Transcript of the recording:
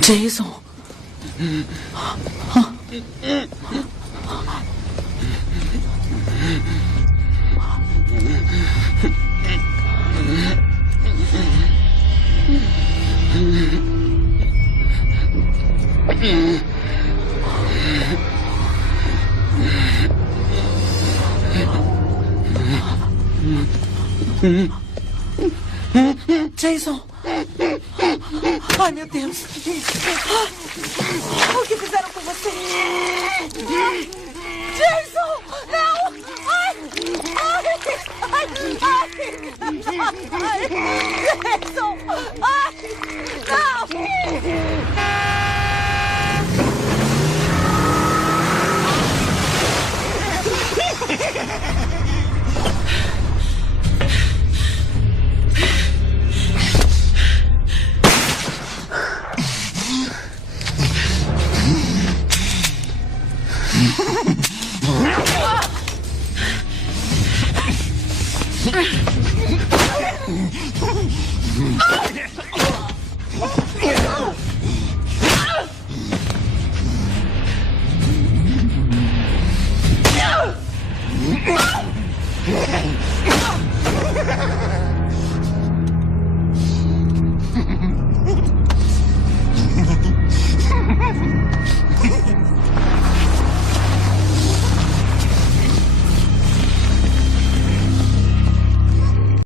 Jason. Jason! Ai, meu Deus! O que fizeram com você? Jason! Não! Ai! Ai! Ai! Ai! Jason! Ai! Não!